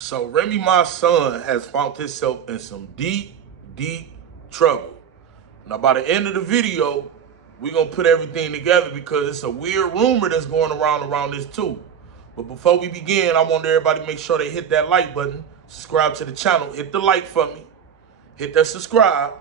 So Remy, my son, has found himself in some deep trouble. Now, by the end of the video, we're going to put everything together because it's a weird rumor that's going around this too. But before we begin, I want everybody to make sure they hit that like button, subscribe to the channel, hit the like for me, hit that subscribe,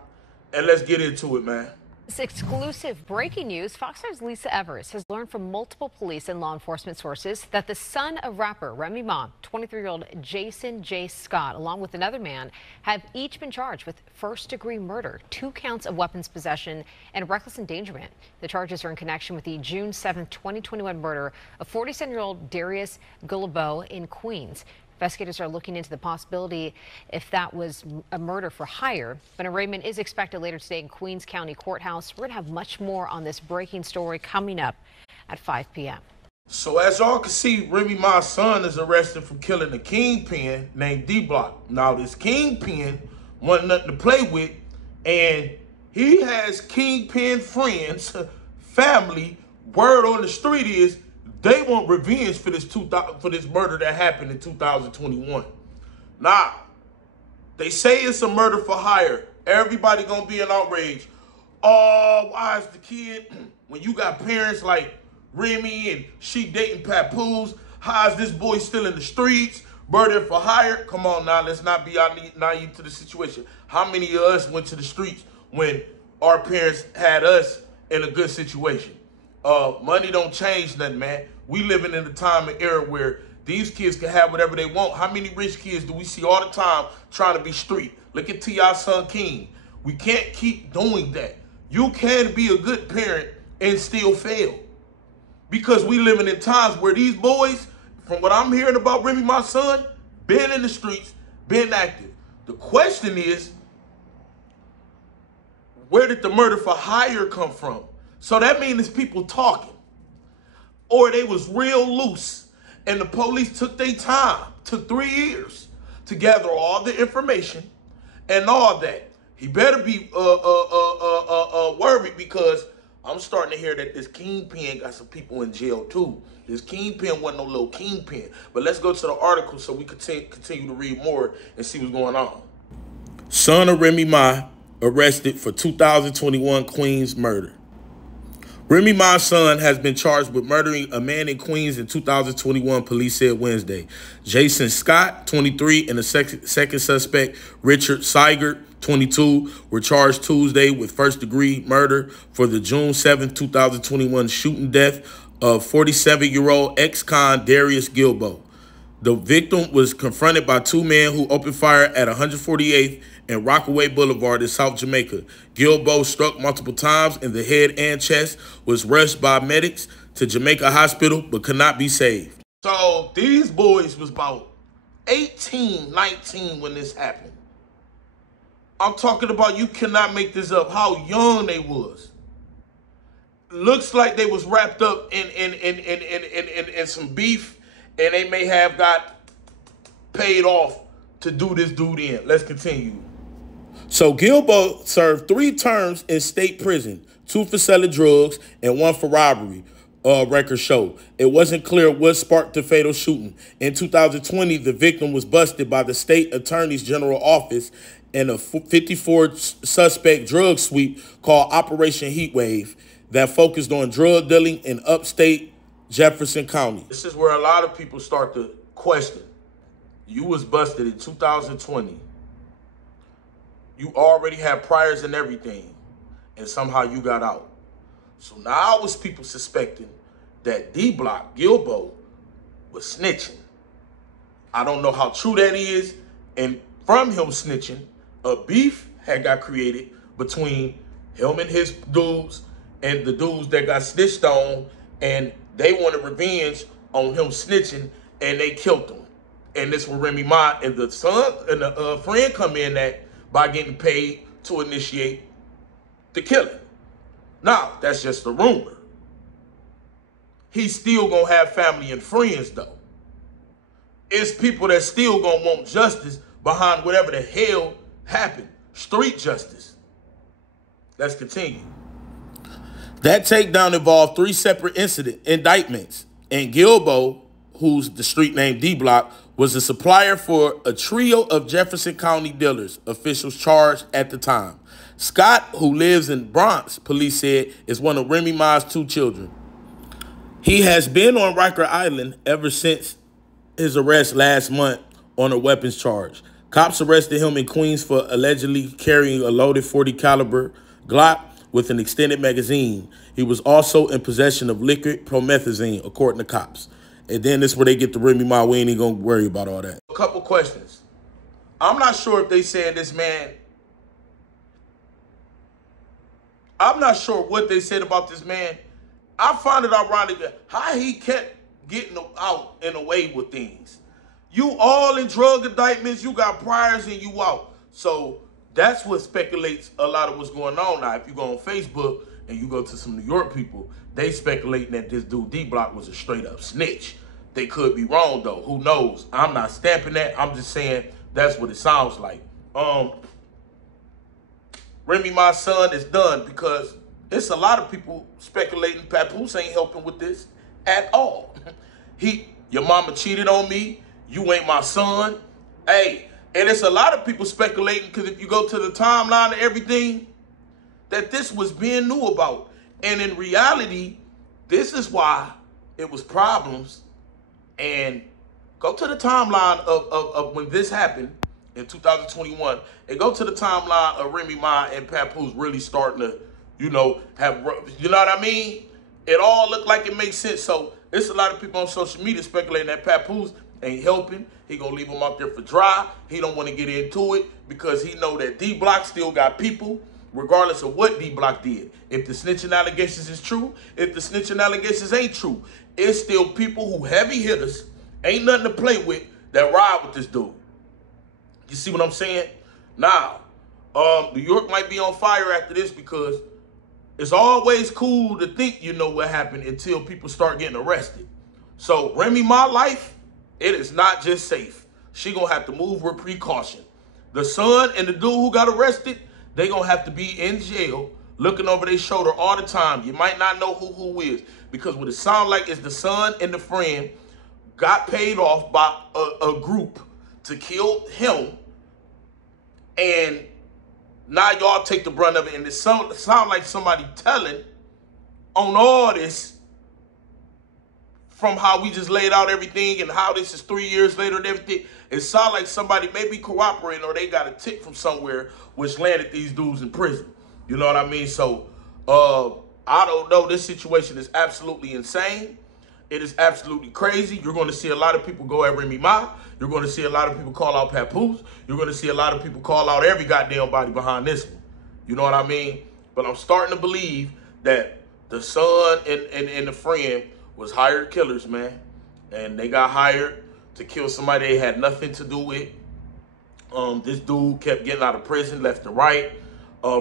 and let's get into it, man. This exclusive breaking news, Fox News' Lisa Evers has learned from multiple police and law enforcement sources that the son of rapper Remy Ma, 23-year-old Jason J. Scott, along with another man, have each been charged with first-degree murder, 2 counts of weapons possession, and reckless endangerment. The charges are in connection with the June 7, 2021 murder of 47-year-old Darius Gullibo in Queens. Investigators are looking into the possibility if that was a murder for hire. But an arraignment is expected later today in Queens County Courthouse. We're going to have much more on this breaking story coming up at 5 p.m. So as y'all can see, Remy, my son, is arrested for killing a Kingpin named DBLOCK. Now, this Kingpin wasn't nothing to play with, and he has Kingpin friends, family. Word on the street is they want revenge for this murder that happened in 2021. Now, they say it's a murder for hire. Everybody gonna be in outrage. Oh, why is the kid, when you got parents like Remy and she dating papoose, how is this boy still in the streets? Murder for hire? Come on now, let's not be naive to the situation. How many of us went to the streets when our parents had us in a good situation? Money don't change nothing, man. We living in a time and era where these kids can have whatever they want. How many rich kids do we see all the time trying to be street? Look at T.I.'s son King. We can't keep doing that. You can be a good parent and still fail. Because we living in times where these boys, from what I'm hearing about Remy, my son, been in the streets, been active. The question is, where did the murder for hire come from? So that means it's people talking. Or they was real loose and the police took their time, took 3 years to gather all the information and all that. He better be worried because I'm starting to hear that this Kingpin got some people in jail too. This Kingpin wasn't no little Kingpin. But let's go to the article so we continue to read more and see what's going on. Son of Remy Ma arrested for 2021 Queens murder. Remy Ma's son has been charged with murdering a man in Queens in 2021, police said Wednesday. Jason Scott, 23, and the second suspect, Richard Seigert, 22, were charged Tuesday with first-degree murder for the June 7, 2021 shooting death of 47-year-old ex-con Darius Gullibo. The victim was confronted by 2 men who opened fire at 148th and Rockaway Boulevard in South Jamaica. Gullibo, struck multiple times in the head and chest, was rushed by medics to Jamaica Hospital but could not be saved. So these boys was about 18, 19 when this happened. I'm talking about, you cannot make this up, how young they was. Looks like they was wrapped up in some beef, and they may have got paid off to do this dude in. Let's continue. So Gullibo served 3 terms in state prison, 2 for selling drugs and 1 for robbery, records show. It wasn't clear what sparked the fatal shooting. In 2020, the victim was busted by the state attorney's general office in a 54-suspect drug sweep called Operation Heatwave that focused on drug dealing in upstate Jefferson County. This is where a lot of people start to question. You was busted in 2020. You already had priors and everything, and somehow you got out. So now was people suspecting that DBLOCK, Gullibo, was snitching. I don't know how true that is, and from him snitching, a beef had got created between him and his dudes and the dudes that got snitched on, and they wanted revenge on him snitching, and they killed him. And this was Remy Ma and the son and the friend come in that by getting paid to initiate the killing. Now, that's just a rumor. He's still gonna have family and friends though. It's people that still gonna want justice behind whatever the hell happened. Street justice. Let's continue. That takedown involved 3 separate indictments, and Gullibo, who's the street name DBLOCK, was a supplier for a trio of Jefferson County dealers, officials charged at the time. Scott, who lives in Bronx, police said, is one of Remy Ma's 2 children. He has been on Riker Island ever since his arrest last month on a weapons charge. Cops arrested him in Queens for allegedly carrying a loaded .40 caliber Glock with an extended magazine. He was also in possession of liquid promethazine, according to cops. And then this is where they get the Remy Ma. We ain't even gonna worry about all that. A couple questions. I'm not sure if they said this man. I'm not sure what they said about this man. I find it ironic how he kept getting out and away with things. You all in drug indictments, you got priors and you out. So that's what speculates a lot of what's going on now. If you go on Facebook and you go to some New York people, they speculating that this dude DBLOCK was a straight up snitch. They could be wrong though. Who knows? I'm not stamping that. I'm just saying that's what it sounds like. Remy, my son, is done because it's a lot of people speculating Papoose ain't helping with this at all. Your mama cheated on me. You ain't my son. Hey, and it's a lot of people speculating because if you go to the timeline of everything, that this was being knew about. And in reality, this is why it was problems. And go to the timeline of when this happened in 2021 and go to the timeline of Remy Ma and Papoose really starting to, have, you know what I mean? It all looked like it makes sense. So it's a lot of people on social media speculating that Papoose ain't helping. He gonna leave him out there for dry. He don't want to get into it because he know that DBLOCK still got people, regardless of what DBLOCK did. If the snitching allegations is true, if the snitching allegations ain't true, it's still people who heavy hitters, ain't nothing to play with, that ride with this dude. You see what I'm saying? Now, New York might be on fire after this because it's always cool to think you know what happened until people start getting arrested. So Remy Ma life, it is not just safe. She gonna have to move with precaution. The son and the dude who got arrested, they gonna have to be in jail looking over their shoulder all the time. You might not know who is because what it sounds like is the son and the friend got paid off by a group to kill him, and now y'all take the brunt of it. And it sound like somebody telling on all this from how we just laid out everything and how this is 3 years later and everything. It sounds like somebody may be cooperating or they got a tip from somewhere which landed these dudes in prison. You know what I mean? So I don't know. This situation is absolutely insane. It is absolutely crazy. You're going to see a lot of people go at Remy Ma. You're going to see a lot of people call out Papoose. You're going to see a lot of people call out every goddamn body behind this one. You know what I mean? But I'm starting to believe that the son and the friend was hired killers, man. And they got hired to kill somebody they had nothing to do with. This dude kept getting out of prison left and right.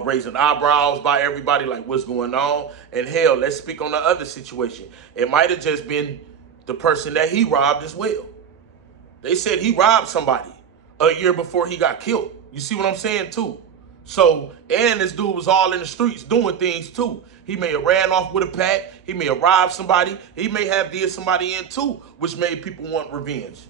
Raising eyebrows by everybody like what's going on. And hell, let's speak on the other situation. It might have just been the person that he robbed as well. They said he robbed somebody a year before he got killed. You see what I'm saying too? So, and this dude was all in the streets doing things too. He may have ran off with a pack. He may have robbed somebody. He may have did somebody in too, which made people want revenge.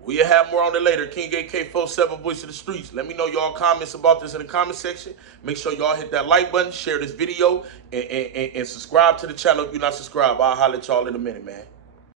We'll have more on it later. King AK47, Voice of the Streets. Let me know y'all comments about this in the comment section. Make sure y'all hit that like button, share this video, and subscribe to the channel if you're not subscribed. I'll holler at y'all in a minute, man.